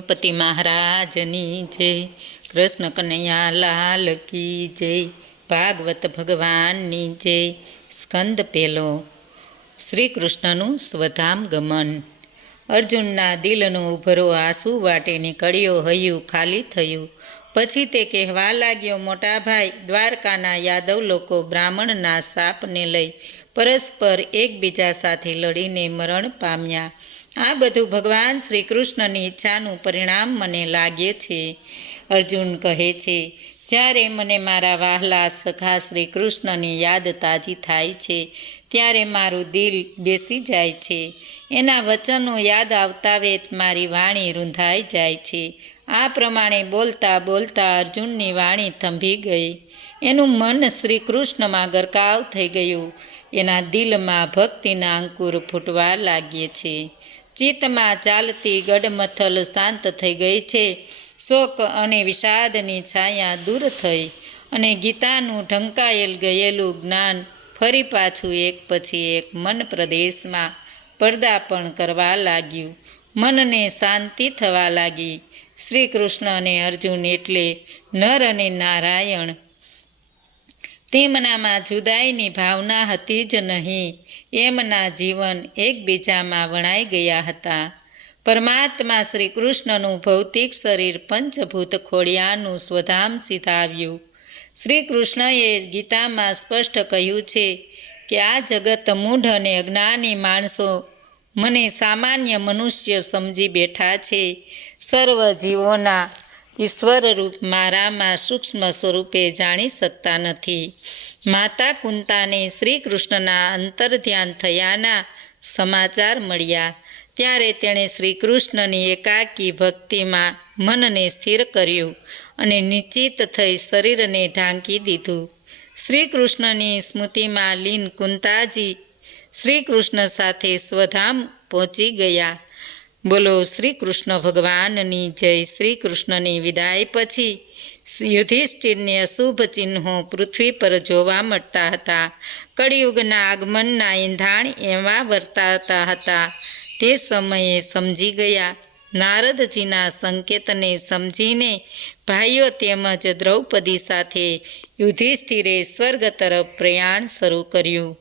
ગણપતિ મહારાજની જય, કૃષ્ણ કનૈયા લાલ કી જય, ભાગવત ભગવાનની જય. સ્કંદ પહેલો. શ્રી કૃષ્ણનું સ્વધામ ગમન. અર્જુનના દિલનો ઉભરો આંસુ વાટે નીકળ્યો, હૈયું ખાલી થયું. પછી તે કહેવા લાગ્યો, મોટા ભાઈ, દ્વારકાના યાદવ લોકો બ્રાહ્મણના શાપને લઈ પરસ્પર એકબીજા સાથે લડીને મરણ પામ્યા. આ બધું ભગવાન શ્રી કૃષ્ણની ઈચ્છાનું પરિણામ મને લાગે છે. અર્જુન કહે છે, જ્યારે મને મારા વહાલા સખા શ્રી કૃષ્ણની યાદ તાજી થાય છે ત્યારે મારું દિલ બેસી જાય છે. એના વચનો યાદ આવતા વેત મારી વાણી રૂંધાઈ જાય છે. આ પ્રમાણે બોલતા બોલતા અર્જુનની વાણી થંભી ગઈ. એનું મન શ્રી કૃષ્ણમાં ગરકાવ થઈ ગયું. એના દિલમાં ભક્તિના અંકુર ફૂટવા લાગે છે. ચિત્તમાં ચાલતી ગડમથલ શાંત થઈ ગઈ છે. શોક અને વિષાદની છાયા દૂર થઈ અને ગીતાનું ઢંકાયેલ ગયેલું જ્ઞાન ફરી પાછું એક પછી એક મન પ્રદેશમાં પર્દાપણ કરવા લાગ્યું. મનને શાંતિ થવા લાગી. શ્રી કૃષ્ણ અને અર્જુન એટલે નર અને નારાયણ. તેમનામાં જુદાઈની ભાવના હતી જ નહીં. એમના જીવન એકબીજામાં વણાઈ ગયા હતા. પરમાત્મા શ્રી કૃષ્ણનું ભૌતિક શરીર પંચભૂત ખોડિયાનું સ્વધામ સિધાવ્યું. શ્રી કૃષ્ણએ ગીતામાં સ્પષ્ટ કહ્યું છે કે આ જગત મૂઢ અને અજ્ઞાની માણસો મને સામાન્ય મનુષ્ય સમજી બેઠા છે. સર્વ જીવોના ઈશ્વરરૂપ મારામાં સૂક્ષ્મ સ્વરૂપે જાણી શકતા નથી. માતા કુંતાને શ્રી કૃષ્ણના અંતર્ધ્યાન થયાના સમાચાર મળ્યા ત્યારે તેણે શ્રી કૃષ્ણની એકાકી ભક્તિમાં મનને સ્થિર કર્યું અને નિશ્ચિત થઈ શરીરને ઢાંકી દીધું. શ્રી કૃષ્ણની સ્મૃતિમાં લીન કુંતાજી શ્રી કૃષ્ણ સાથે સ્વધામ પહોંચી ગયા. બોલો શ્રી કૃષ્ણ ભગવાનની જય. શ્રી કૃષ્ણની વિદાય પછી યુધિષ્ઠિરને અશુભ ચિહ્નો પૃથ્વી પર જોવા મળતા હતા. કળિયુગના આગમનના એંધાણ એવા વર્તાતા હતા. તે સમયે સમજી ગયા. નારદજીના સંકેતને સમજીને ભાઈઓ તેમજ દ્રૌપદી સાથે યુધિષ્ઠિરે સ્વર્ગ તરફ પ્રયાણ શરૂ કર્યું.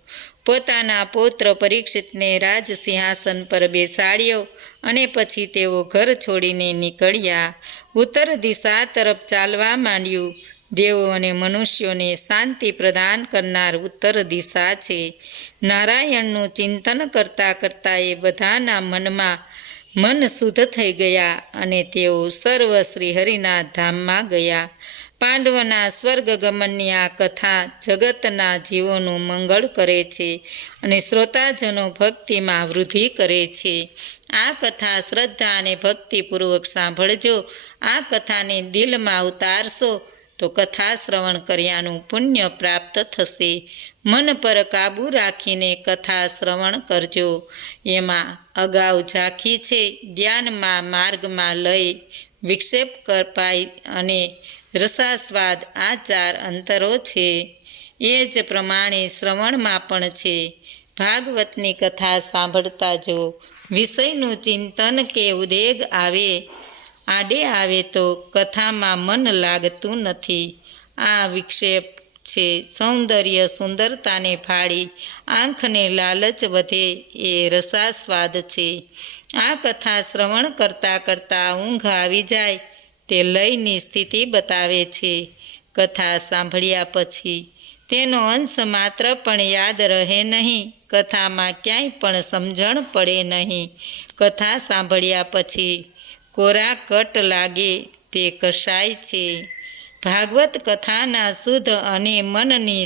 પોતાના પૌત્ર પરીક્ષિતને રાજ સિંહાસન પર બેસાડ્યો અને પછી તેઓ ઘર છોડીને નીકળ્યા. ઉત્તર દિશા તરફ ચાલવા માંડ્યું. દેવો અને મનુષ્યોને શાંતિ પ્રદાન કરનાર ઉત્તર દિશા છે. નારાયણનું ચિંતન કરતાં કરતાં એ બધાના મનમાં મન શુદ્ધ થઈ ગયા અને તેઓ સર્વ શ્રીહરિના ધામમાં ગયા. પાંડવોના સ્વર્ગગમનની આ કથા જગતના જીવોનું મંગળ કરે છે અને શ્રોતાજનો ભક્તિમાં વૃદ્ધિ કરે છે. આ કથા શ્રદ્ધા અને ભક્તિપૂર્વક સાંભળજો. આ કથાને દિલમાં ઉતારશો તો કથા શ્રવણ કર્યાનું પુણ્ય પ્રાપ્ત થશે. મન પર કાબૂ રાખીને કથા શ્રવણ કરજો. એમાં અગાઉ ઝાંખી છે. ધ્યાનમાં માર્ગમાં લય, વિક્ષેપ કપાય અને રસાસ્વાદ આ ચાર અંતરો છે. એ જ પ્રમાણે શ્રવણમાં પણ છે. ભાગવતની કથા સાંભળતા જો વિષયનું ચિંતન કે ઉદ્વેગ આડે આવે તો કથામાં મન લાગતું નથી. આ વિક્ષેપ છે. સૌંદર્ય સુંદરતાને ફાડી આંખને લાલચ વધે એ રસાસ્વાદ છે. આ કથા શ્રવણ કરતાં કરતાં ઊંઘ આવી જાય તે લયની સ્થિતિ બતાવે છે. કથા સાંભળ્યા પછી તેનો અંશ માત્ર પણ યાદ રહે નહીં. કથામાં ક્યાંય પણ સમજણ પડે નહીં. કથા સાંભળ્યા પછી કોરા કટ લાગે તે કશાય છે. ભાગવત કથાના શુદ્ધ અને મનનીય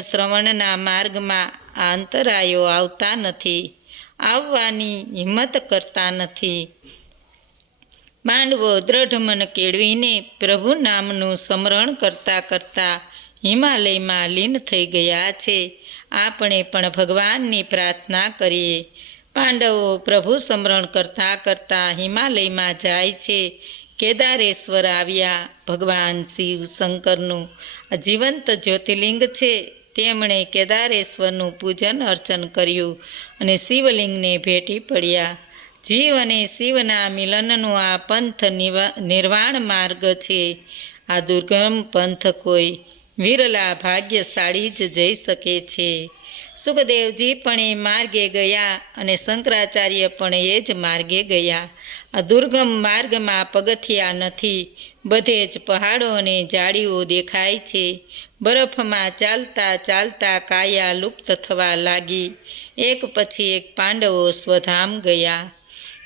શ્રવણના માર્ગમાં આ અંતરાયો આવતા નથી, આવવાની હિંમત કરતા નથી. પાંડવો દ્રઢ મન કેળવીને પ્રભુ નામનું સ્મરણ કરતાં કરતાં હિમાલયમાં લીન થઈ ગયા છે. આપણે પણ ભગવાનની પ્રાર્થના કરીએ. પાંડવો પ્રભુ સ્મરણ કરતાં કરતાં હિમાલયમાં જાય છે. કેદારેશ્વર આવ્યા. ભગવાન શિવ શંકરનું જીવંત જ્યોતિર્લિંગ છે. તેમણે કેદારેશ્વરનું પૂજન અર્ચન કર્યું અને શિવલિંગને ભેટી પડ્યા. જીવ અને શિવના મિલનનો આ પંથ નિર્વાણ માર્ગ છે. આ દુર્ગમ પંથ કોઈ વિરલા ભાગ્યશાળી જ જઈ શકે છે. સુખદેવજી પણ એ માર્ગે ગયા અને શંકરાચાર્ય પણ એ જ માર્ગે ગયા. આ દુર્ગમ માર્ગમાં પગથિયા નથી, બધે જ પહાડો અને ઝાડીઓ દેખાય છે. બરફમાં ચાલતા ચાલતા કાયા લુપ્ત થવા લાગી. એક પછી એક પાંડવો સ્વધામ ગયા.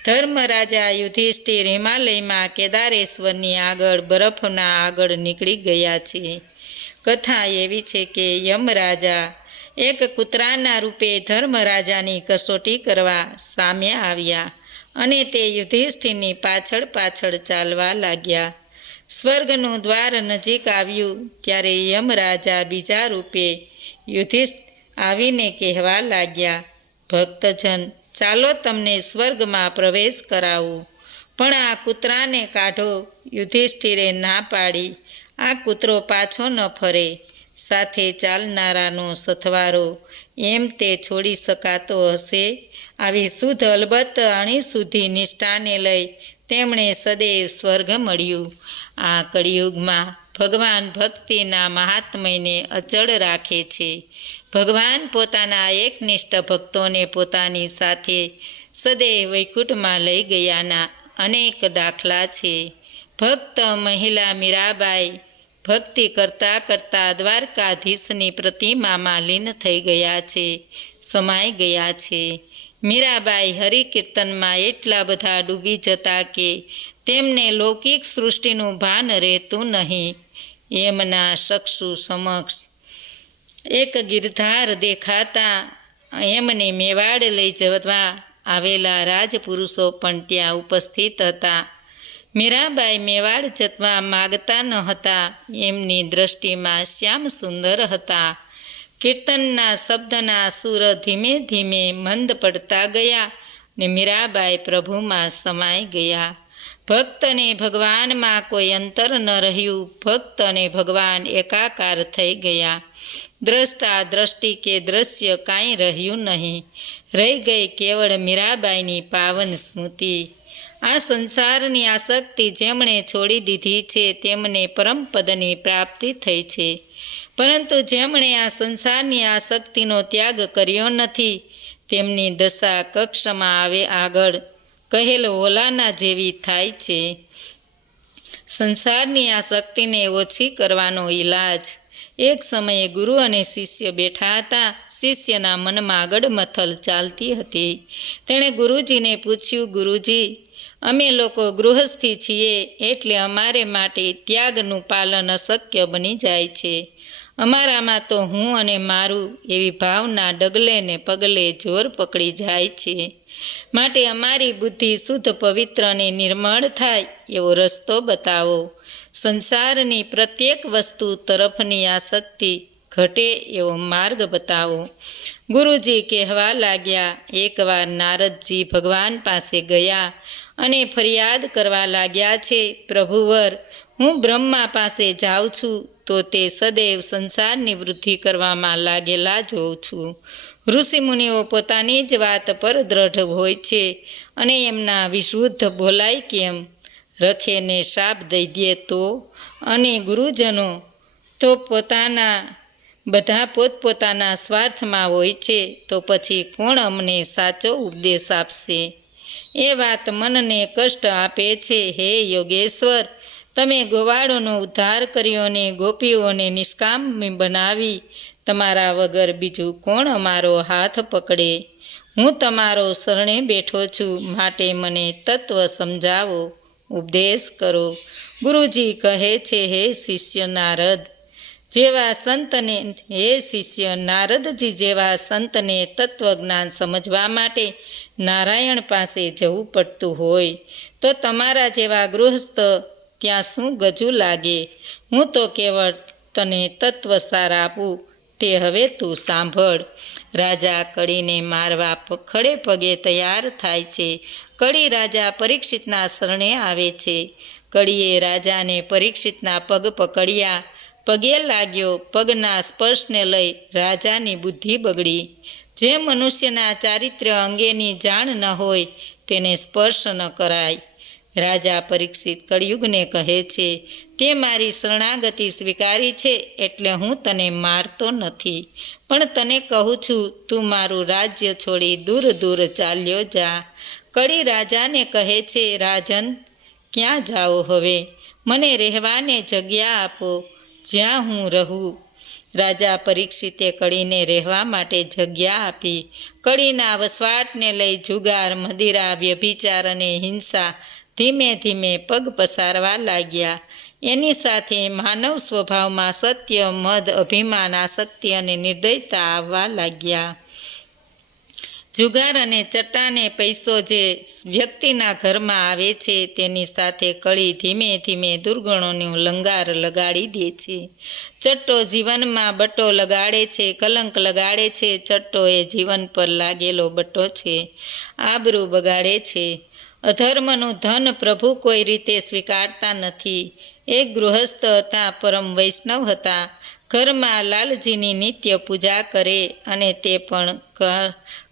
ધર્મરાજા યુધિષ્ઠિર હિમાલયમાં કેદારેશ્વરની આગળ બરફના આગળ નીકળી ગયા છે. કથા એવી છે કે યમરાજા એક કૂતરાના રૂપે ધર્મરાજાની કસોટી કરવા સામે આવ્યા અને તે યુધિષ્ઠિરની પાછળ પાછળ ચાલવા લાગ્યા. સ્વર્ગનું દ્વાર નજીક આવ્યું ત્યારે યમરાજા બીજા રૂપે આવીને કહેવા લાગ્યા, ભક્તજન, ચાલો તમને સ્વર્ગમાં પ્રવેશ કરાવું, પણ આ કૂતરાને કાઢો. યુધિષ્ઠિરે ના પાડી. આ કૂતરો પાછો ન ફરે. સાથે ચાલનારાનો સથવારો એમ તે છોડી શકાતો હશે? આવી શુદ્ધ અલબત્ત અણીશુદ્ધિ નિષ્ઠાને લઈ તેમણે સદૈવ સ્વર્ગ મળ્યું. આ કળિયુગમાં ભગવાન ભક્તિના મહાત્મ્યને અચળ રાખે છે. ભગવાન પોતાના એકનિષ્ઠ ભક્તોને પોતાની સાથે સદૈવ વૈકુંઠમાં લઈ ગયાના અનેક દાખલા છે. ભક્ત મહિલા મીરાબાઈ ભક્તિ કરતાં કરતાં દ્વારકાધીશની પ્રતિમામાં લીન થઈ ગયા છે, સમાઈ ગયા છે. મીરાબાઈ હરિકીર્તનમાં એટલા બધા ડૂબી જતા કે તેમને લૌકિક સૃષ્ટિનું ભાન રહેતું નહીં. એમના ચક્ષુ સમક્ષ એક ગિરધાર દેખાતા એમને મેવાડ લઈ જવા આવેલા રાજપુરુષો પણ ત્યાં ઉપસ્થિત હતા. મીરાબાઈ મેવાડ જવા માગતા ન હતા. એમની દૃષ્ટિમાં શ્યામ સુંદર હતા. કીર્તનના શબ્દના સુર ધીમે ધીમે મંદ પડતા ગયા ને મીરાબાઈ પ્રભુમાં સમાઈ ગયા. ભક્તને ભગવાનમાં કોઈ અંતર ન રહ્યું. ભક્ત અને ભગવાન એકાકાર થઈ ગયા. દ્રષ્ટા દ્રષ્ટિ કે દ્રશ્ય કાંઈ રહ્યું નહીં. રહી ગઈ કેવળ મીરાબાઈની પાવન સ્મૃતિ. આ સંસારની આસક્તિ જેમણે છોડી દીધી છે તેમને પરમપદની પ્રાપ્તિ થઈ છે. પરંતુ જેમણે આ સંસારની આસક્તિનો ત્યાગ કર્યો નથી તેમની દશા કક્ષમાં આવે આગળ કહેલ ઓલાના જેવી થાય છે. સંસારની આસક્તિને ઓછી કરવાનો ઈલાજ. એક સમયે ગુરુ અને શિષ્ય બેઠા હતા. શિષ્યના મનમાં ગડમથલ ચાલતી હતી. તેણે ગુરુજીને પૂછ્યું, ગુરુજી, અમે લોકો ગૃહસ્થી છીએ એટલે અમારે માટે ત્યાગનું પાલન અશક્ય બની જાય છે. અમારામાં તો હું અને મારું એવી ભાવના ડગલે ને પગલે જોર પકડી જાય છે. માટે અમારી બુદ્ધિ શુદ્ધ પવિત્ર અને નિર્મળ થાય એવો રસ્તો બતાવો. સંસારની પ્રત્યેક વસ્તુ તરફની આસક્તિ ઘટે એવો માર્ગ બતાવો. ગુરુજી કહેવા લાગ્યા, એકવાર નારદજી ભગવાન પાસે ગયા અને ફરિયાદ કરવા લાગ્યા છે, પ્રભુવર, હું બ્રહ્મા પાસે જાઉં છું તો તે સદૈવ સંસારની વૃદ્ધિ કરવામાં લાગેલા જોઉં છું. ઋષિમુનિઓ પોતાની જ વાત પર દ્રઢ હોય છે અને એમના વિશુદ્ધ ભોલાય કેમ? રખેને શાપ દઈ દે તો? અને ગુરુજનો તો બધા પોતપોતાના સ્વાર્થમાં હોય છે, તો પછી કોણ અમને સાચો ઉપદેશ આપશે? એ વાત મનને કષ્ટ આપે છે. હે યોગેશ્વર, તમે ગોવાળોનો ઉદ્ધાર કર્યો ને ગોપીઓને નિષ્કામ બનાવી. તમારા વગર બીજું કોણ અમારો હાથ પકડે? હું તમારો શરણે બેઠો છું, માટે મને તત્વ સમજાવો, ઉપદેશ કરો. ગુરુજી કહે છે, હે શિષ્ય નારદ નારદજી જેવા સંતને તત્વજ્ઞાન સમજવા માટે નારાયણ પાસે જવું પડતું હોય તો તમારા જેવા ગૃહસ્થ ત્યાં શું ગજું લાગે? હું તો કેવળ તને તત્વસાર આપું તે હવે તું સાંભળ. રાજા કળીને મારવા ખડે પગે તૈયાર થાય છે. કળી રાજા પરીક્ષિતના શરણે આવે છે. કળીએ રાજાને પરીક્ષિતના પગ પકડ્યા. પગે લાગ્યો. પગના સ્પર્શને લઈ રાજાની બુદ્ધિ બગડી. જે મનુષ્યના ચારિત્ર્ય અંગેની જાણ ન હોય તેને સ્પર્શ ન કરાય. રાજા પરીક્ષિત કળિયુગને કહે છે, તે મારી શરણાગતિ સ્વીકારી છે એટલે હું તને મારતો નથી, પણ તને કહું છું, તું મારું રાજ્ય છોડી દૂર દૂર ચાલ્યો જા. કળી રાજાને કહે છે, રાજન, ક્યાં જાઓ હવે? મને રહેવાને જગ્યા આપો, જ્યાં હું રહું. રાજા પરીક્ષિતે કળીને રહેવા માટે જગ્યા આપી. કળીના વસવાટને લઈ જુગાર, મદિરા, વ્યભિચાર અને હિંસા ધીમે ધીમે પગ પસારવા લાગ્યા. એની સાથે માનવ સ્વભાવમાં સત્ય, મદ, અભિમાન, આસક્તિ અને નિર્દયતા આવવા લાગ્યા. જુગાર અને ચટ્ટાને પૈસો જે વ્યક્તિના ઘરમાં આવે છે, તેની સાથે કળી ધીમે ધીમે દુર્ગુણોનો લંગાર લગાડી દે છે. ચટ્ટો જીવનમાં બટ્ટો લગાડે છે, કલંક લગાડે છે. ચટ્ટો એ જીવન પર લાગેલો બટ્ટો છે, આબરૂ બગાડે છે. અધર્મનું ધન પ્રભુ કોઈ રીતે સ્વીકારતા નથી. એક ગૃહસ્થ હતા, પરમ વૈષ્ણવ હતા. ઘરમાં લાલજીની નિત્ય પૂજા કરે અને તે પણ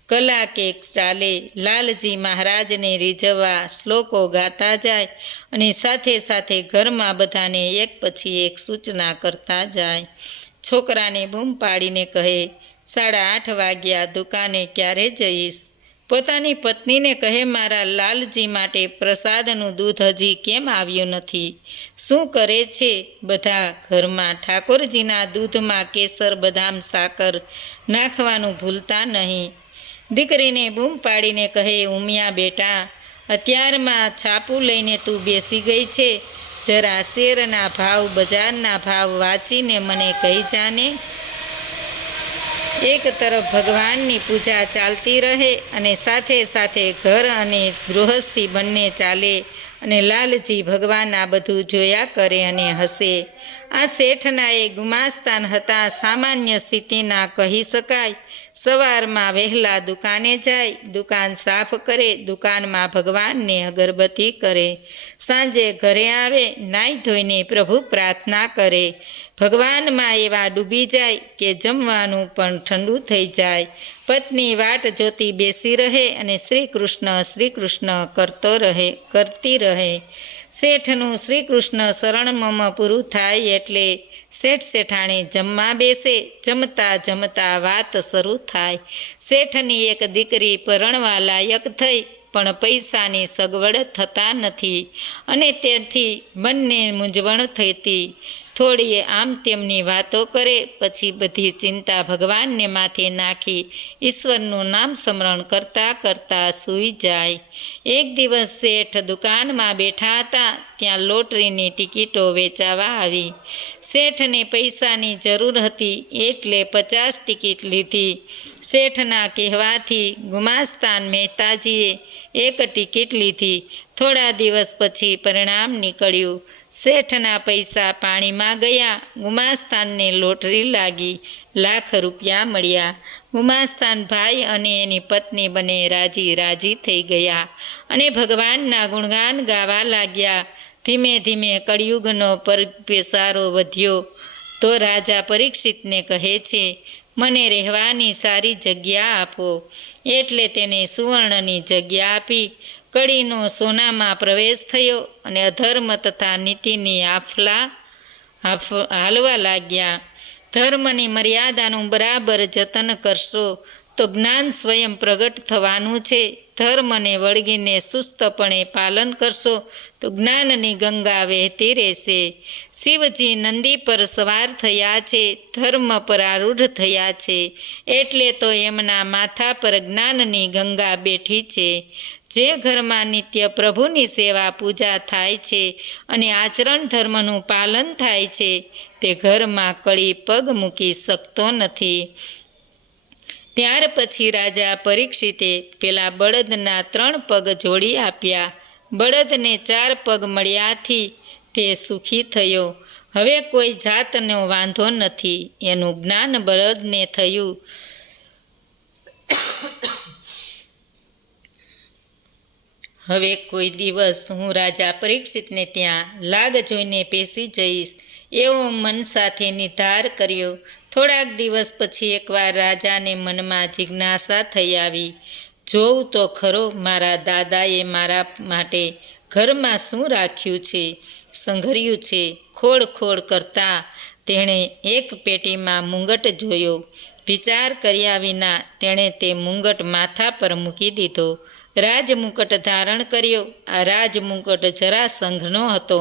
કલાકે ચાલે. લાલજી મહારાજને રીઝવવા શ્લોકો ગાતા જાય અને સાથે સાથે ઘરમાં બધાને એક પછી એક સૂચના કરતા જાય. છોકરાને બૂમ પાડીને કહે, 8:30 વાગ્યા, દુકાને ક્યારે જઈશ? પોતાની પત્નીને કહે, મારા લાલજી માટે પ્રસાદનું દૂધ હજી કેમ આવ્યું નથી? શું કરે છે બધા ઘરમાં? ઠાકોરજીના દૂધમાં કેસર, બદામ, સાકર નાખવાનું ભૂલતા નહીં. દીકરીને બૂમ પાડીને કહે, ઉમિયા બેટા, અત્યારમાં છાપું લઈને તું બેસી ગઈ છે. જરા શેરના ભાવ, બજારના ભાવ વાંચીને મને કહી જાને. એક તરફ ભગવાનની પૂજા ચાલતી રહે અને સાથે સાથે ઘર અને ગૃહસ્થી બંને ચાલે અને લાલજી ભગવાન આ બધું જોયા કરે અને હસે. આ શેઠના એ ગુમાસ્તાન હતા, સામાન્ય સ્થિતિના કહી શકાય. સવારમાં વહેલા દુકાને જાય, દુકાન સાફ કરે, દુકાનમાં ભગવાનને અગરબત્તી કરે. સાંજે ઘરે આવે, નાહી ધોઈને પ્રભુ પ્રાર્થના કરે. ભગવાનમાં એવા ડૂબી જાય કે જમવાનું પણ ઠંડુ થઈ જાય. પત્ની વાટ જોતી બેસી રહે અને શ્રી કૃષ્ણ કરતી રહે. શેઠનું શ્રી કૃષ્ણ શરણમમ પૂરું થાય એટલે શેઠ શેઠાણી જમવા બેસે. જમતા જમતા વાત શરૂ થાય. શેઠની એક દીકરી પરણવા લાયક થઈ, પણ પૈસાની સગવડ થતા નથી અને તેથી બંને મૂંઝવણ થતી. થોડી આમ તેમની વાતો કરે, પછી બધી ચિંતા ભગવાનને માથે નાખી ઈશ્વરનું નામ સ્મરણ કરતાં કરતાં સૂઈ જાય. એક દિવસ શેઠ દુકાનમાં બેઠા હતા, ત્યાં લોટરીની ટિકિટો વેચાવા આવી. શેઠને પૈસાની જરૂર હતી એટલે 50 ટિકિટ લીધી. શેઠના કહેવાથી ગુમાસ્તાન મહેતાજીએ 1 ટિકિટ લીધી. થોડા દિવસ પછી પરિણામ નીકળ્યું. શેઠના પૈસા પાણીમાં ગયા. ગુમાસ્તાનને લોટરી લાગી. લાખ રૂપિયા મળ્યા. ગુમાસ્તાન ભાઈ અને એની પત્ની બંને રાજી થઈ ગયા અને ભગવાનના ગુણગાન ગાવા લાગ્યા. ધીમે ધીમે કળિયુગનો પેસારો વધ્યો તો રાજા પરીક્ષિતને કહે છે, મને રહેવાની સારી જગ્યા આપો. એટલે તેને સુવર્ણની જગ્યા આપી. કળીનો સોનામાં પ્રવેશ થયો અને અધર્મ તથા નીતિની હાલવા લાગ્યા. ધર્મની મર્યાદાનું બરાબર જતન કરશો તો જ્ઞાન સ્વયં પ્રગટ થવાનું છે. ધર્મને વળગીને સુસ્તપણે પાલન કરશો તો જ્ઞાનની ગંગા વહેતી રહેશે. શિવજી નંદી પર સવાર થયા છે, ધર્મ પર આરૂઢ થયા છે, એટલે તો એમના માથા પર જ્ઞાનની ગંગા બેઠી છે. જે ઘરમાં નિત્ય પ્રભુની સેવા પૂજા થાય છે અને આચરણ ધર્મનું પાલન થાય છે, તે ઘરમાં કળી પગ મૂકી શકતો નથી. ત્યાર પછી રાજા પરીક્ષિતે પેલા બળદના 3 પગ જોડી આપ્યા. બળદને 4 પગ મળ્યાથી તે સુખી થયો. હવે કોઈ જાતનો વાંધો નથી. એનું જ્ઞાન બળદને થયું. હવે કોઈ દિવસ હું રાજા પરીક્ષિતને ત્યાં લાગ જોઈને પેસી જઈશ એવો મન સાથે નિર્ધાર કર્યો. થોડાક દિવસ પછી એકવાર રાજાને મનમાં જિજ્ઞાસા થઈ આવી. જોઉં તો ખરો મારા દાદાએ મારા માટે ઘરમાં શું રાખ્યું છે. સંઘર્યું છે. ખોડ ખોડ કરતાં તેણે એક પેટીમાં મુંગટ જોયો. વિચાર કર્યા વિના તેણે તે મુંગટ માથા પર મૂકી દીધો. રાજમુકટ ધારણ કર્યો. આ રાજમુકટ જરાસંઘનો હતો.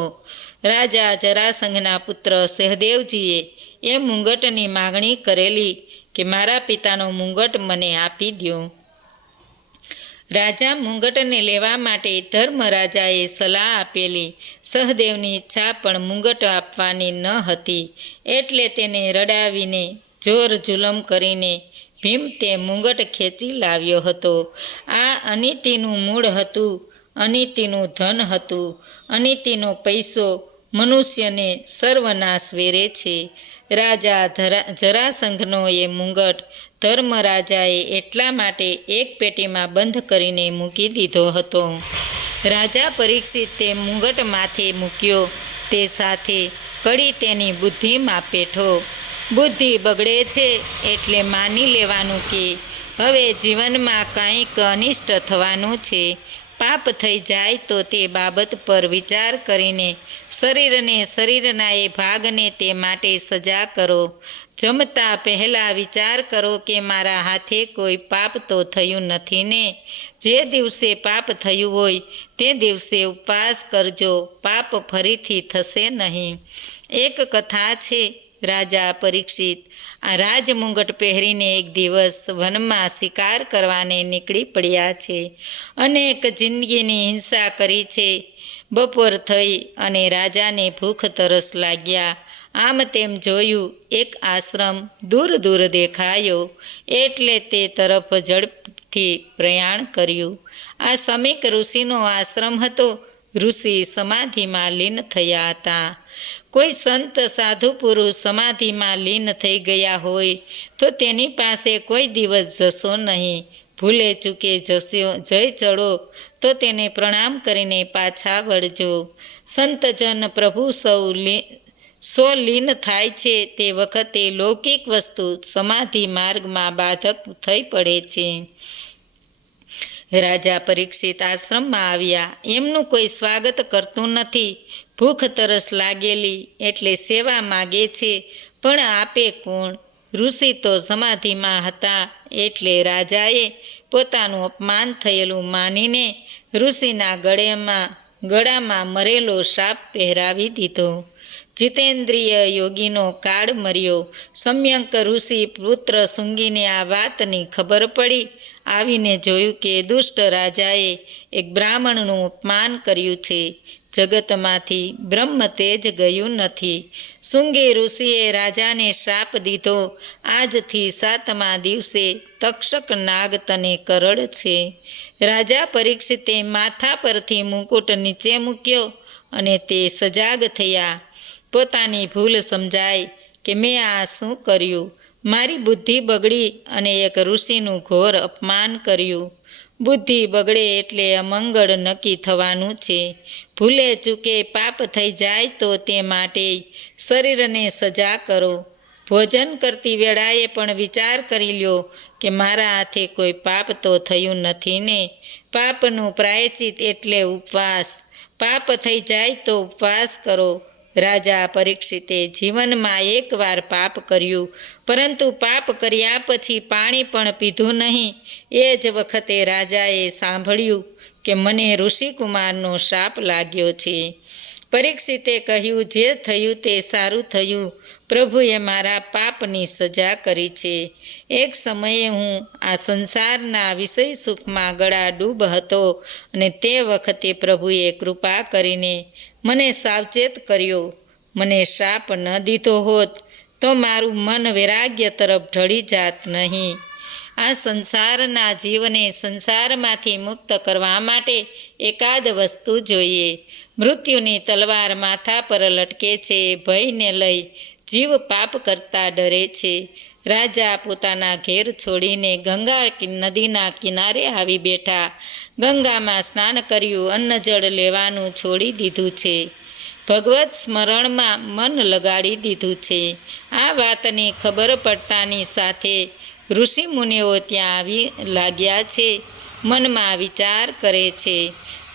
રાજા જરાસંઘના પુત્ર સહદેવજીએ એ મુંગટની માગણી કરેલી કે મારા પિતાનો મુંગટ મને આપી દો. રાજા મુંગટને લેવા માટે ધર્મરાજાએ સલાહ આપેલી. સહદેવની ઈચ્છા પણ મુંગટ આપવાની ન હતી, એટલે તેને રડાવીને જોર જુલમ કરીને ભીમ તે મુંગટ ખેંચી લાવ્યો હતો. આ અનિતિનું મૂળ હતું, અનિતિનું ધન હતું. અનિતિનો પૈસો મનુષ્યને સર્વનાશ વેરે છે. રાજા જરાસંઘનો એ મુંગટ ધર્મરાજાએ એટલા માટે એક પેટીમાં બંધ કરીને મૂકી દીધો હતો. રાજા પરીક્ષિત તે મુંગટ માથે મૂક્યો, તે સાથે કડી તેની બુદ્ધિમાં પેઠો. બુદ્ધિ બગડે છે એટલે માની લેવાનું કે હવે જીવનમાં કંઈક અનિષ્ટ થવાનું છે. પાપ થઈ જાય તો તે બાબત પર વિચાર કરીને શરીરને શરીરના એ ભાગને તે માટે સજા કરો. જમતા પહેલાં વિચાર કરો કે મારા હાથે કોઈ પાપ તો થયું નથી ને. જે દિવસે પાપ થયું હોય તે દિવસે ઉપવાસ કરજો, પાપ ફરીથી થશે નહીં. એક કથા છે. રાજા પરીક્ષિત આ રાજમુંગટ પહેરીને એક દિવસ વનમાં શિકાર કરવાને નીકળી પડ્યા છે. અનેક જિંદગીની હિંસા કરી છે. બપોર થઈ અને રાજાને ભૂખ તરસ લાગ્યા. આમ તેમ જોયું, એક આશ્રમ દૂર દૂર દેખાયો, એટલે તે તરફ ઝડપથી પ્રયાણ કર્યું. આ સમીક ઋષિનો આશ્રમ હતો. ઋષિ સમાધિમાં લીન થયા હતા. કોઈ સંત સાધુ પુરુષ સમાધિમાં લીન થઈ ગયા હોય તો તેની પાસે કોઈ દિવસ જશો નહીં. ભૂલે ચૂકે જય ચડો તો તેને પ્રણામ કરીને પાછા વળજો. સંતજન પ્રભુ સો લીન થાય છે તે વખતે લૌકિક વસ્તુ સમાધિ માર્ગમાં બાધક થઈ પડે છે. રાજા પરીક્ષિત આશ્રમમાં આવ્યા. એમનું કોઈ સ્વાગત કરતું નથી. ભૂખ તરસ લાગેલી એટલે સેવા માગે છે, પણ આપે કોણ? ઋષિ તો સમાધિમાં હતા, એટલે રાજાએ પોતાનું અપમાન થયેલું માનીને ઋષિના ગળામાં મરેલો શાપ પહેરાવી દીધો. જીતેન્દ્રિય યોગીનો કાળ મર્યો. સમ્યક ઋષિ પુત્ર શુંગીને આ વાતની ખબર પડી. આવીને જોયું કે દુષ્ટ રાજાએ એક બ્રાહ્મણનું અપમાન કર્યું છે. જગતમાંથી બ્રહ્મ તેજ ગયું નથી. શુંગી ઋષિએ રાજાને શાપ દીધો, આજથી 7મા દિવસે તક્ષક નાગ તને કરડ છે. રાજા પરીક્ષિતે માથા પરથી મુકુટ નીચે મૂક્યો અને તે સજાગ થયા. પોતાની ભૂલ સમજાય કે મેં આ શું કર્યું. મારી બુદ્ધિ બગડી અને એક ઋષિનું ઘોર અપમાન કર્યું. બુદ્ધિ બગડે એટલે અમંગળ નક્કી થવાનું છે. ભૂલે ચૂકે પાપ થઈ જાય તો તે માટે શરીરને સજા કરો. ભોજન કરતી વેળાએ પણ વિચાર કરી લ્યો કે મારા હાથે કોઈ પાપ તો થયું નથી ને. પાપનું પ્રાયશ્ચિત એટલે ઉપવાસ. પાપ થઈ જાય તો ઉપવાસ કરો. રાજા પરીક્ષિતે જીવનમાં એકવાર પાપ કર્યું, પરંતુ પાપ કર્યા પછી પાણી પણ પીધું નહીં. એ જ વખતે રાજાએ સાંભળ્યું કે મને ઋષિકુમારનો શાપ લાગ્યો છે. પરીક્ષિતે કહ્યું, જે થયું તે સારું થયું. પ્રભુએ મારા પાપની સજા કરી છે. એક સમયે હું આ સંસારના વિષય સુખમાં ગળાડૂબ હતો અને તે વખતે પ્રભુએ કૃપા કરીને મને સાવચેત કર્યો. મને શાપ ન દીધો હોત તો મારું મન વૈરાગ્ય તરફ ઢળી જાત નહીં. આ સંસારના જીવને સંસારમાંથી મુક્ત કરવા માટે એકાદ વસ્તુ જોઈએ. મૃત્યુની તલવાર માથા પર લટકે છે. ભયને લઈ જીવ પાપ કરતા ડરે છે. રાજા પોતાના ઘેર છોડીને ગંગા નદીના કિનારે આવી બેઠા. ગંગામાં સ્નાન કર્યું, અન્ન જળ લેવાનું છોડી દીધું છે. ભગવત સ્મરણમાં મન લગાડી દીધું છે. આ વાતની ખબર પડતાની સાથે ઋષિમુનિઓ ત્યાં આવી લાગ્યા છે. મનમાં વિચાર કરે છે.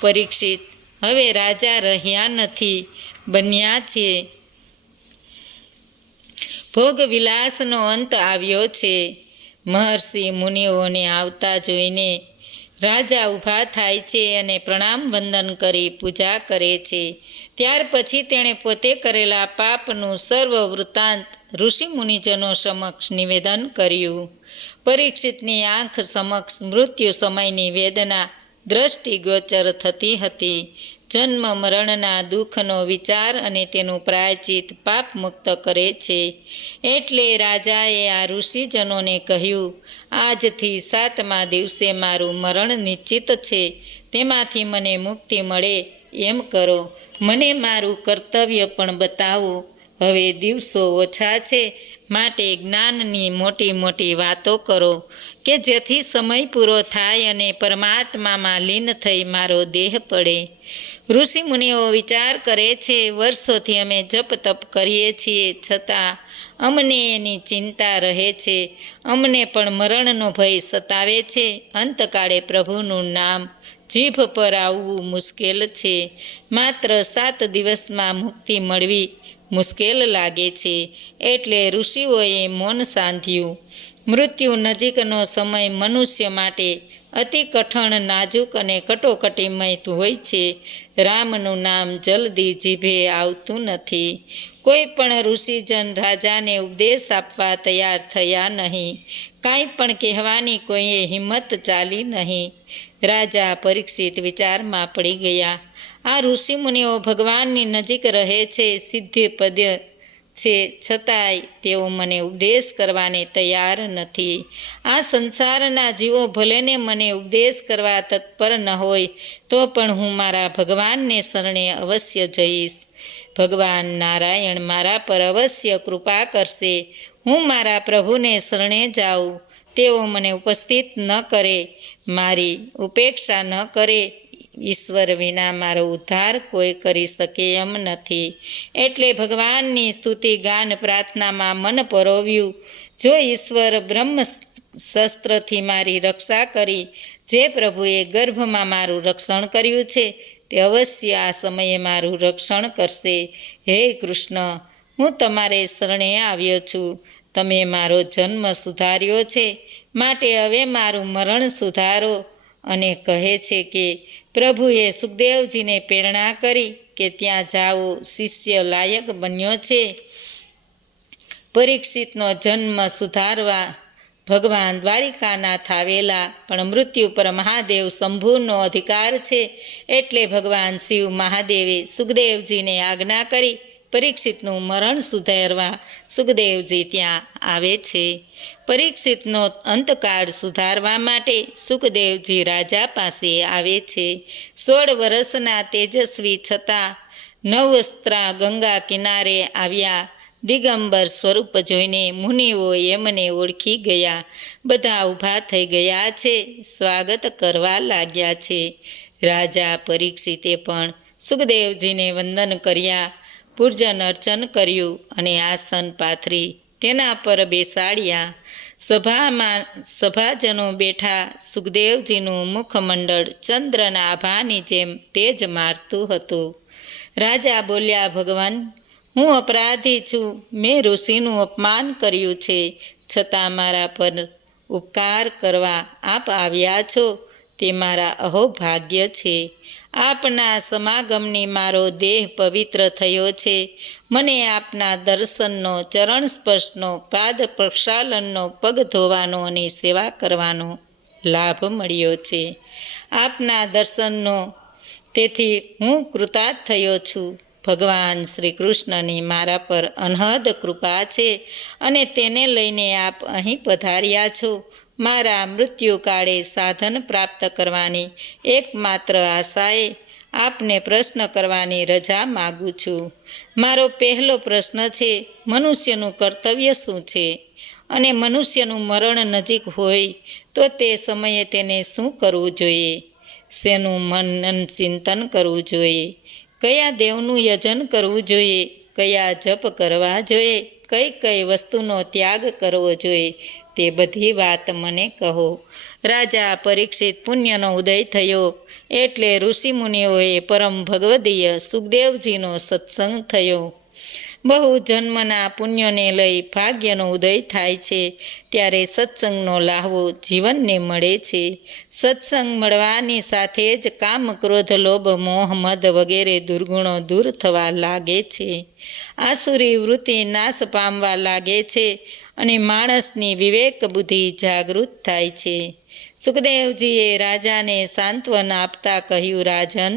પરીક્ષિત હવે રાજા રહ્યા નથી, બન્યા છે. ભોગ વિલાસનો અંત આવ્યો છે. મહર્ષિ મુનિઓને આવતા જોઈને રાજા ઊભા થાય છે અને પ્રણામ વંદન કરી પૂજા કરે છે. ત્યાર પછી તેણે પોતે કરેલા પાપનું સર્વ વૃત્તાંત ઋષિ મુનિજનો સમક્ષ નિવેદન કર્યું. પરીક્ષિતની આંખ સમક્ષ મૃત્યુ સમયની વેદના દ્રષ્ટિગોચર થતી હતી. જન્મ મરણના દુઃખનો વિચાર અને તેનું પ્રાયચિત પાપ મુક્ત કરે છે. એટલે રાજાએ આ ઋષિજનોને કહ્યું, આજથી 7મા દિવસે મારું મરણ નિશ્ચિત છે. તેમાંથી મને મુક્તિ મળે એમ કરો. મને મારું કર્તવ્ય પણ બતાવો. હવે દિવસો ઓછા છે, માટે જ્ઞાનની મોટી મોટી વાતો કરો કે જેથી સમય પૂરો થાય અને પરમાત્મામાં લીન થઈ મારો દેહ પડે. ઋષિ મુનિઓ વિચાર કરે છે, વર્ષોથી અમે જપ તપ કરીએ છીએ, છતાં અમને એની ચિંતા રહે છે. અમને પણ મરણનો ભય સતાવે છે. અંતકાળે પ્રભુનું નામ જીભ પર આવવું મુશ્કેલ છે. માત્ર 7 દિવસમાં મુક્તિ મળવી મુશ્કેલ લાગે છે. એટલે ઋષિઓએ મૌન સાધ્યું. મૃત્યુ નજીકનો સમય મનુષ્ય માટે અતિ કઠણ, નાજુક અને કટોકટીમય હોય છે. રામનું નામ જલ્દી જીભે આવતું નથી. કોઈ પણ ઋષિજન રાજાને ઉપદેશ આપવા તૈયાર થયા નહીં. કાંઈ પણ કહેવાની કોઈએ હિંમત ચાલી નહીં. રાજા પરીક્ષિત વિચારમાં પડી ગયા. આ ઋષિમુનિઓ ભગવાનની નજીક રહે છે, સિદ્ધિ પદ છે, છતાંય તેઓ મને ઉપદેશ કરવાને તૈયાર નથી. આ સંસારના જીવો ભલેને મને ઉપદેશ કરવા તત્પર ન હોય તો પણ હું મારા ભગવાનને શરણે અવશ્ય જઈશ. ભગવાન નારાયણ મારા પર અવશ્ય કૃપા કરશે. હું મારા પ્રભુને શરણે જાઉં. તેઓ મને ઉપસ્થિત ન કરે, મારી ઉપેક્ષા ન કરે. ઈશ્વર વિના મારો ઉદ્ધાર કોઈ કરી શકે એમ નથી. એટલે ભગવાનની સ્તુતિ ગાન પ્રાર્થનામાં મન પરોવ્યું. જો ઈશ્વર બ્રહ્મ શસ્ત્રથી મારી રક્ષા કરી, જે પ્રભુએ ગર્ભમાં મારું રક્ષણ કર્યું છે, તે અવશ્ય આ સમયે મારું રક્ષણ કરશે. હે કૃષ્ણ, હું તમારે શરણે આવ્યો છું. તમે મારો જન્મ સુધાર્યો છે, માટે હવે મારું મરણ સુધારો. અને કહે છે કે પ્રભુએ સુખદેવજીને પ્રેરણા કરી કે ત્યાં જાઓ, શિષ્ય લાયક બન્યો છે. પરીક્ષિતનો જન્મ સુધારવા ભગવાન દ્વારિકાનાથ આવેલા, પણ મૃત્યુ પર મહાદેવ શંભુનો અધિકાર છે. એટલે ભગવાન શિવ મહાદેવે સુખદેવજીને આજ્ઞા કરી પરીક્ષિતનું મરણ સુધારવા સુખદેવજી ત્યાં આવે છે. પરીક્ષિતનો અંતકાળ સુધારવા માટે સુખદેવજી રાજા પાસે આવે છે. 16 વર્ષના તેજસ્વી છતાં નવવસ્ત્રા ગંગા કિનારે આવ્યા. દિગંબર સ્વરૂપ જોઈને મુનિઓ એમને ઓળખી ગયા. બધા ઊભા થઈ ગયા છે, સ્વાગત કરવા લાગ્યા છે. રાજા પરીક્ષિતે પણ સુખદેવજીને વંદન કર્યા, પૂજન અર્ચન કર્યું અને આસન પાથરી તેના પર બેસાડ્યા. સભામાં સભાજનો બેઠા. સુખદેવજીનું મુખમંડળ ચંદ્રના આભાની જેમ તેજ મારતું હતું. રાજા બોલ્યા, ભગવાન, હું અપરાધી છું. મેં ઋષિનું અપમાન કર્યું છે, છતાં મારા પર ઉપકાર કરવા આપ આવ્યા છો, તે મારા અહોભાગ્ય છે. આપના સમાગમની મારો દેહ પવિત્ર થયો છે. મને આપના દર્શનનો, ચરણ સ્પર્શનો, પાદ પ્રક્ષાલનનો, પગ ધોવાનો અને સેવા કરવાનો લાભ મળ્યો છે. આપના દર્શનનો તેથી હું કૃતાર્થ થયો છું. ભગવાન શ્રી કૃષ્ણની મારા પર અનહદ કૃપા છે અને તેને લઈને આપ અહીં પધાર્યા છો. મારા મૃત્યુકાળે સાધન પ્રાપ્ત કરવાની એકમાત્ર આશાએ આપને પ્રશ્ન કરવાની રજા માગું છું. મારો પહેલો પ્રશ્ન છે, મનુષ્યનું કર્તવ્ય શું છે? અને મનુષ્યનું મરણ નજીક હોય તો તે સમયે તેને શું કરવું જોઈએ? શેનું મનન ચિંતન કરવું જોઈએ? કયા દેવનું યજન કરવું જોઈએ? કયા જપ કરવા જોઈએ? કઈ કઈ વસ્તુનો ત્યાગ કરવો જોઈએ તે બધી વાત મને કહો. રાજા પરીક્ષિત પુણ્યનો ઉદય થયો એટલે ઋષિમુનિઓએ પરમ ભગવદીય સુખદેવજીનો સત્સંગ થયો. બહુ જન્મના પુણ્યોને લઈ ભાગ્યનો ઉદય થાય છે ત્યારે સત્સંગનો લાહવો જીવનને મળે છે. સત્સંગ મળવાની સાથે જ કામ, ક્રોધ, લોભ, મોહ, મદ વગેરે દુર્ગુણો દૂર થવા લાગે છે. આસુરી વૃત્તિ નાશ પામવા લાગે છે અને માણસની વિવેક બુદ્ધિ જાગૃત થાય છે. સુખદેવજીએ રાજાને સાંત્વના આપતા કહ્યું, રાજન,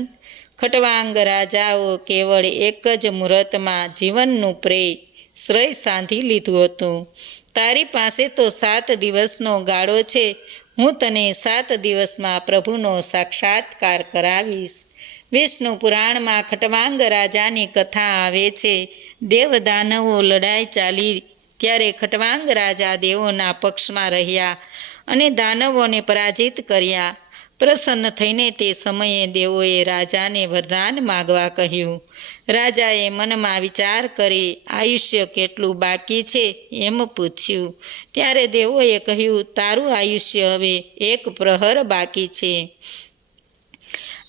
ખટવાંગ રાજાઓ કેવળ એક જ મુહૂર્તમાં જીવનનું શ્રેય સાંધી લીધું હતું. તારી પાસે તો 7 દિવસનો ગાળો છે. હું તને 7 દિવસમાં પ્રભુનો સાક્ષાત્કાર કરાવીશ. વિષ્ણુ પુરાણમાં ખટવાંગ રાજાની કથા આવે છે. દેવદાનવો લડાઈ ચાલી ત્યારે ખટવાંગ રાજા દેવોના પક્ષમાં રહ્યા અને દાનવોને પરાજિત કર્યા. પ્રસન્ન થઈને તે સમયે દેવોએ રાજાને વરદાન માગવા કહ્યું. રાજાએ મનમાં વિચાર કરી આયુષ્ય કેટલું બાકી છે એમ પૂછ્યું. ત્યારે દેવોએ કહ્યું, તારું આયુષ્ય હવે 1 પ્રહર બાકી છે.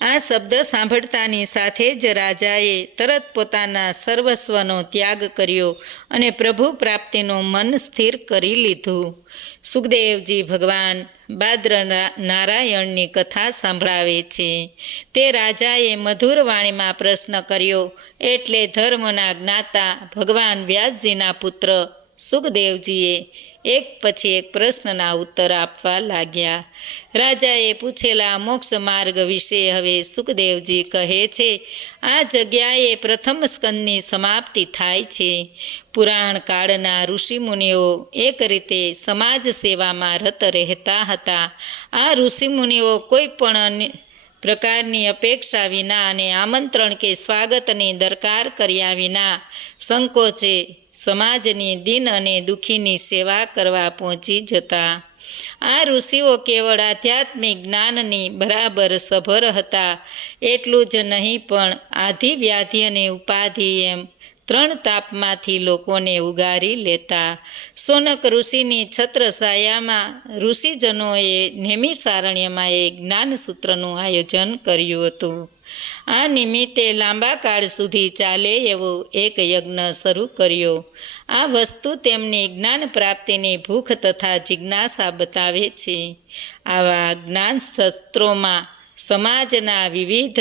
આ શબ્દ સાંભળતાની સાથે જ રાજાએ તરત પોતાના સર્વસ્વનો ત્યાગ કર્યો અને પ્રભુ પ્રાપ્તિનું મન સ્થિર કરી લીધું. સુખદેવજી ભગવાન બાદ્ર નારાયણની કથા સંભળાવે છે. તે રાજાએ મધુર વાણીમાં પ્રશ્ન કર્યો એટલે ધર્મના જ્ઞાતા ભગવાન વ્યાસજીના પુત્ર સુખદેવજીએ એક પછી એક પ્રશ્નના ઉત્તર આપવા લાગ્યા. રાજાએ પૂછેલા મોક્ષ માર્ગ વિશે હવે સુખદેવજી કહે છે. આ જગ્યાએ પ્રથમ સ્કંદની સમાપ્તિ થાય છે. પુરાણ કાળના ઋષિમુનિઓ એક રીતે સમાજ સેવામાં રત રહેતા હતા. આ ઋષિમુનિઓ કોઈ પણ પ્રકારની અપેક્ષા વિના અને આમંત્રણ કે સ્વાગતની દરકાર કર્યા વિના સંકોચે સમાજની દીન અને દુઃખીની સેવા કરવા પહોંચી જતા. આ ઋષિઓ કેવળ આધ્યાત્મિક જ્ઞાનની બરાબર સભર હતા. એટલું જ નહીં પણ આધિ, વ્યાધિ અને ઉપાધિ એમ 3 તાપમાંથી લોકોને ઉગારી લેતા. સોનક ઋષિની છત્રછાયામાં ઋષિજનોએ નેમિષારણ્યમાં એક જ્ઞાનસૂત્રનું આયોજન કર્યું હતું. આ નિમિત્તે લાંબા કાળ સુધી ચાલે એવો એક યજ્ઞ શરૂ કર્યો. આ વસ્તુ તેમની જ્ઞાન પ્રાપ્તિની ભૂખ તથા જિજ્ઞાસા બતાવે છે. આવા જ્ઞાન સત્રોમાં સમાજના વિવિધ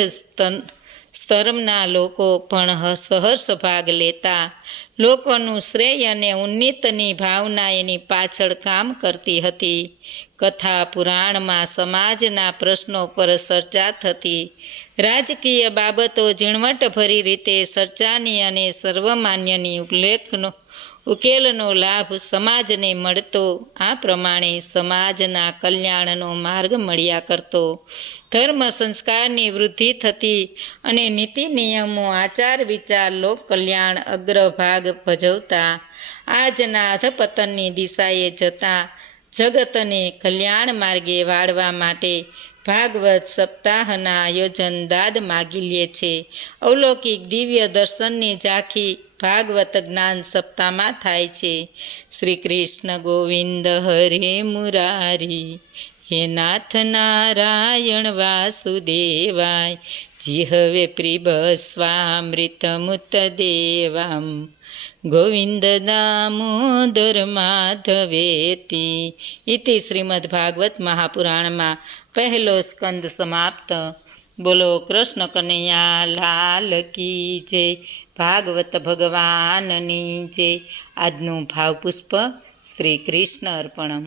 સ્તરના લોકો પણ સહર્ષ ભાગ લેતા. લોકોનું શ્રેય અને ઉન્નતિની ભાવના એની પાછળ કામ કરતી હતી. કથા પુરાણમાં સમાજના પ્રશ્નો પર ચર્ચા થતી. રાજકીય બાબતો ઝીણવટભરી રીતે ચર્ચાની અને સર્વમાન્યની ઉકેલનો લાભ સમાજને મળતો. આ પ્રમાણે સમાજના કલ્યાણનો માર્ગ મળ્યા કરતો. ધર્મ સંસ્કારની વૃદ્ધિ થતી અને નીતિ નિયમો, આચાર વિચાર લોક કલ્યાણ અગ્રભાગ ભજવતા. આજના અધપતનની દિશાએ જતા જગતને કલ્યાણ માર્ગે વાળવા માટે ભાગવત સપ્તાહના આયોજન દાદ માગી લે છે. અવલૌકિક દિવ્ય દર્શનની ઝાંખી ભાગવત જ્ઞાન સપ્તાહમાં થાય છે. શ્રી કૃષ્ણ ગોવિંદ હરે મુરારી, હે નાથ નારાયણ વાસુદેવાય, જીહવે પ્રિભસ્વામૃતમુત દેવામ, ગોવિંદ દામોદર માધવેતી. ઇતિ શ્રીમદ્ભાગવત મહાપુરાણમાં પહેલો સ્કંદ સમાપ્ત. બોલો કૃષ્ણ કનૈયા લાલ કી જય. ભાગવત ભગવાનની જય. આજનું ભાવપુષ્પ શ્રી કૃષ્ણ અર્પણમ.